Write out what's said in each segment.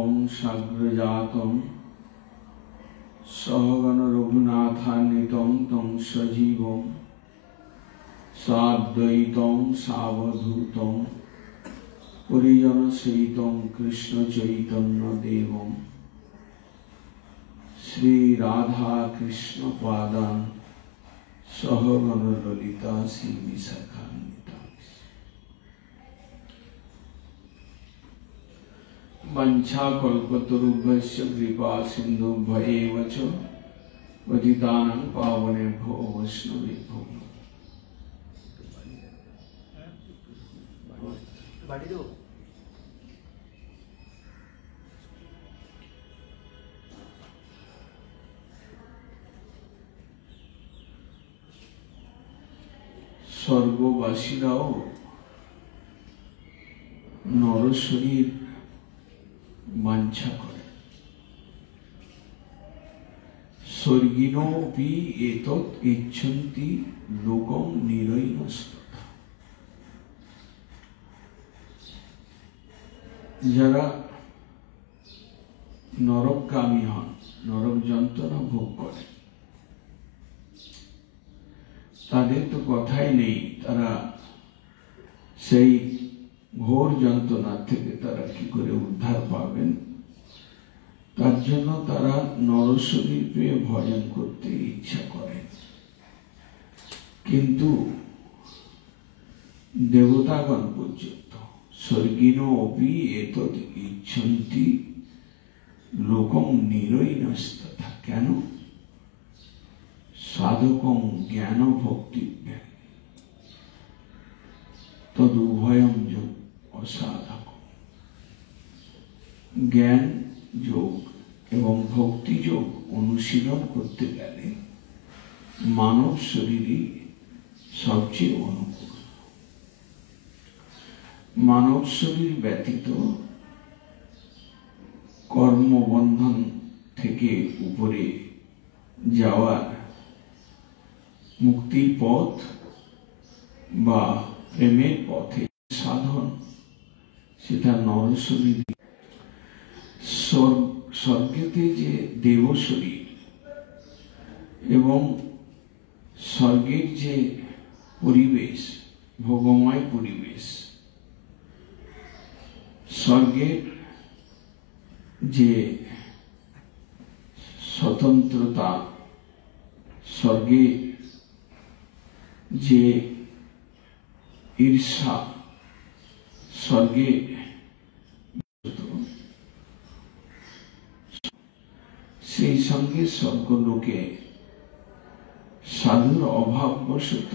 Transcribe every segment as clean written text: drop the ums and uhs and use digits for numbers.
सजीवं साग्रजातं सहगण रघुनाथान्वितं तं सजीवं साद्वैतं सावधूतं परिजनसहितं कृष्ण चैतन्य देवं श्री राधा कृष्ण पादान् सहगण ललिता श्री विशाखान्विता वंशाकल्पतरुभ्यश्च कृपा सिन्धुभ्यैव च पतितानां पावनेभ्यो वैष्णवेभ्यो স্বর্গবাসীরাও নরশরীর বাঞ্ছা করে। স্বর্গিনোপি এতৎ ইচ্ছন্তি লোকং নিরৈনস্তথা। যারা নরকগামী হন, নরক যন্ত্রণা ভোগ করে, তাদের তো কথাই নেই। তারা সেই ঘোর যন্ত্রণা থেকে তারা কি করে উদ্ধার পাবেন, তার জন্য তারা নরশরীর পেয়ে ভজন করতে ইচ্ছা করেন। কিন্তু দেবতাগণ পর্যন্ত স্বর্গিনো অপি এতদ ইচ্ছন্তি লোকং নিরৈনস্তথা। কেন? সাধকং জ্ঞান ভক্তি তদুভয়ং যোগ অসাধক। জ্ঞান যোগ এবং ভক্তি যোগ অনুশীলন করতে গেলে মানব শরীরই সবচেয়ে অনুকূল। মানব শরীর ব্যতীত কর্মবন্ধন থেকে উপরে যাওয়ার মুক্তির পথ বা প্রেমের পথে সাধন, সেটা নরশরীর। স্বর্গেতে যে দেব শরীর এবং স্বর্গের যে পরিবেশ, ভোগময় পরিবেশ, স্বর্গের যে স্বতন্ত্রতা, স্বর্গে যে ঈর্ষা, স্বর্গে সেই সঙ্গে স্বর্গলোকে সাধুর অভাববশত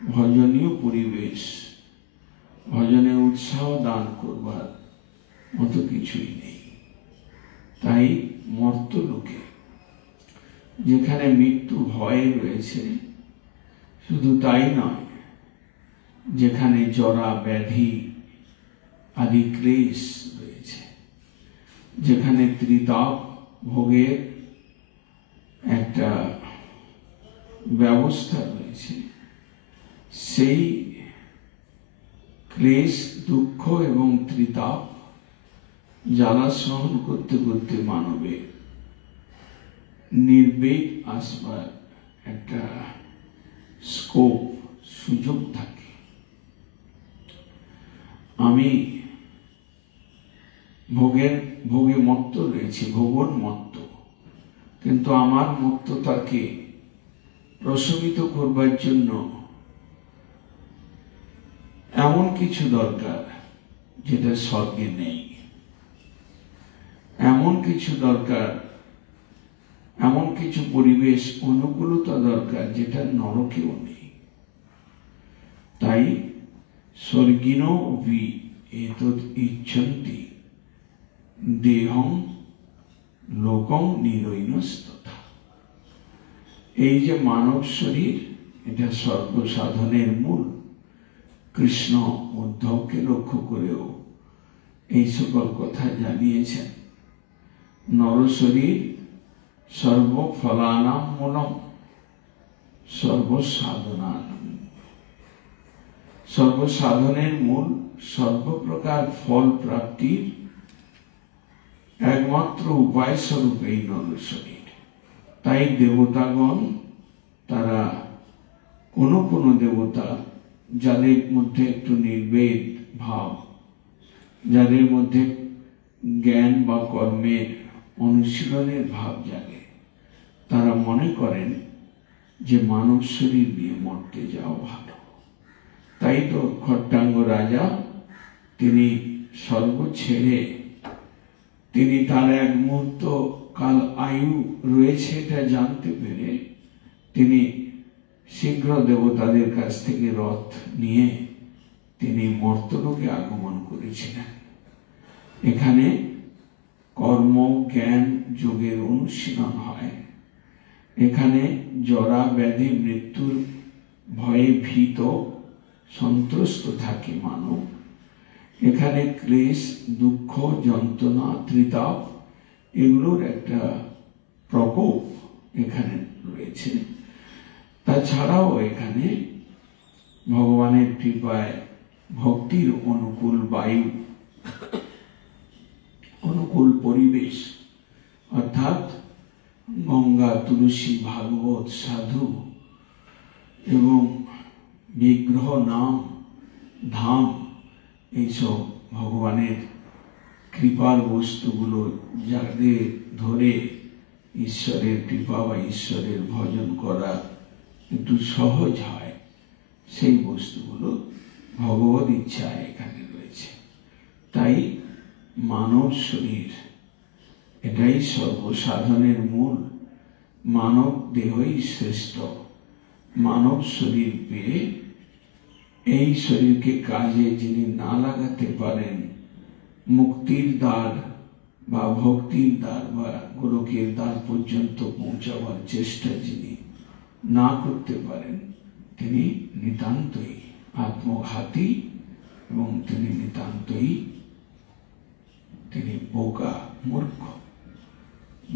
ভজনীয় পরিবেশ, ভজনে উৎসাহ দান করবার মতো কিছুই নেই। তাই মর্তলোকে, যেখানে মৃত্যু ভয় রয়েছে, শুধু তাই নয়, যেখানে জরা ব্যাধি আদি ক্লেশ রয়েছে, যেখানে ত্রিতাপ ভোগের একটা ব্যবস্থা রয়েছে, সেই ক্লেশ, দুঃখ এবং ত্রিতাপ জ্বালা সহন করতে করতে মানবের নির্বেগ আসবার একটা স্কোপ, সুযোগ থাকে। আমি ভোগে মত্ত রয়েছে, ভোগন মত্ত, কিন্তু আমার মত্ততাকে প্রশমিত করবার জন্য এমন কিছু দরকার যেটা স্বর্গে নেই, এমন কিছু দরকার, এমন কিছু পরিবেশ অনুকূলতা দরকার যেটা নরকেও নেই। তাই স্বর্গিনো অপি এতদ ইচ্ছন্তি দেহং লোকং নিরৈনস্তথা। এই যে মানব শরীর, এটা স্বর্গ সাধনের মূল। কৃষ্ণ উদ্ধবকে লক্ষ্য করেও এই সকল কথা জানিয়েছেন। নরশরীর সর্বফলানাম মূলম সর্বসাধনানাম। সর্বসাধনের মূল, সর্বপ্রকার ফল প্রাপ্তির একমাত্র উপায় স্বরূপ এই নর শরীর। তাই দেবতাগণ তারা কোনো কোনো দেবতা যাদের মধ্যে একটু নির্বেদ ভাব, যাদের মধ্যে জ্ঞান বা কর্মের অনুশীলনের ভাব জাগে, তারা মনে করেন যে মানব শরীর নিয়ে মরতে যাওয়া ভালো। তাই তো খট্টাঙ্গ রাজা তিনি স্বর্গ ছেড়ে তিনি তার এক মুহূর্ত কাল আয়ু রয়েছে এটা জানতে পেরে তিনি শীঘ্র দেবতাদের কাছ থেকে রথ নিয়ে তিনি মর্তলোকে আগমন করেছিলেন। এখানে কর্ম জ্ঞান যোগের অনুশীলন হয়। এখানে জরা ব্যাধি মৃত্যুর ভয়ে ভীত সন্ত্রস্ত থাকে মানব। এখানে ক্লেশ দুঃখ যন্ত্রণা ত্রিতাপ এগুলোর একটা প্রকোপ এখানে রয়েছে। তাছাড়াও এখানে ভগবানের কৃপায় ভক্তির অনুকূল বায়ু, অনুকূল পরিবেশ, অর্থাৎ গঙ্গা তুলসী ভাগবত সাধু এবং বিগ্রহ নাম ধাম, এইসব ভগবানের কৃপার বস্তুগুলো যাদের ধরে ঈশ্বরের কৃপা বা ঈশ্বরের ভজন করা একটু সহজ হয়, সেই বস্তুগুলো ভগবত ইচ্ছায় এখানে রয়েছে। তাই মানব শরীর এটাই সর্বসাধনের মূল। মানব দেহই শ্রেষ্ঠ। মানব শরীর পেয়ে এই শরীরকে কাজে যিনি না লাগাতে পারেন, মুক্তির দ্বার বা ভক্তির দ্বার বা গোলকের দ্বার পর্যন্ত পৌঁছাবার চেষ্টা যিনি না করতে পারেন, তিনি নিতান্তই আত্মঘাতী এবং তিনি নিতান্তই তিনি বোকা মূর্খ।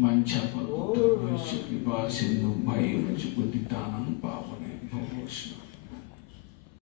বাঞ্ছা কল্পতরুভ্যশ্চ কৃপা সিন্ধুভ্যেব চ পতিতানাং পাবনেভ্যো বৈষ্ণবেভ্যো।